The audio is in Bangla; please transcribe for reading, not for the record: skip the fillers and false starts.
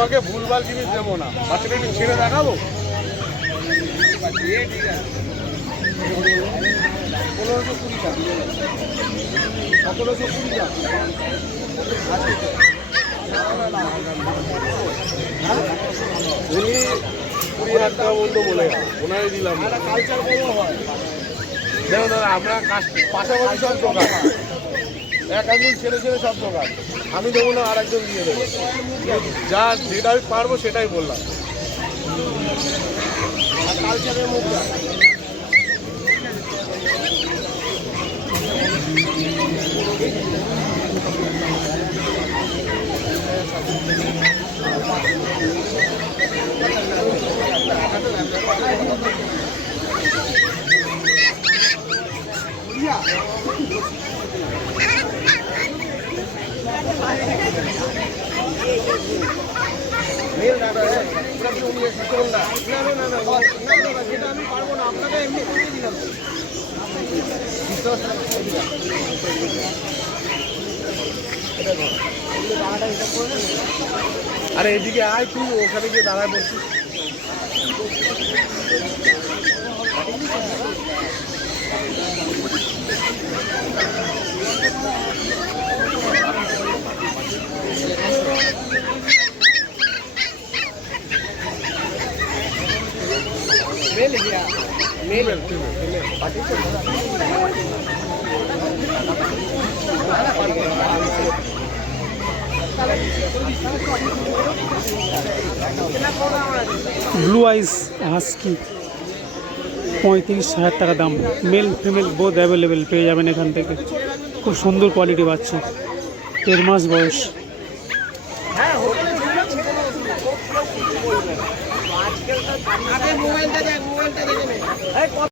তোমাকে ভুলভাল জিনিস দেবো না, বাচ্চাটা একটু ছেড়ে দেখাবো। 1520 টাকা, 1720 টাকা। উনি 20,000 টাকা বলতো বলে ওনারে দিলাম। কালচার বড় হয় দেখো দাদা, আমরা পাশাপাশি সব দোকান, এক আঙুল ছেড়ে ছেড়ে সব দোকান। আমি দেবো না, আর একজন দিয়ে দেবো। যা যেটা আমি পারবো সেটাই বললাম। কালচারের মুখটা যেটা আমি পারবো না, আপনাকে এমনি করিয়ে দিলাম। আরে এদিকে আয়, তুই ওখানে গিয়ে দাঁড়ায় বলছিস। मेल गया मेल ব্লু আইস হাস্কি 35,000 টাকা দাম। মেল ফিমেল বোথ অ্যাভেলেবেল পেয়ে যাবেন এখান থেকে। খুব সুন্দর কোয়ালিটি বাচ্চা, 1.5 মাস বয়স। মোবাইলটা দেখ, মোবাইলটা দেখে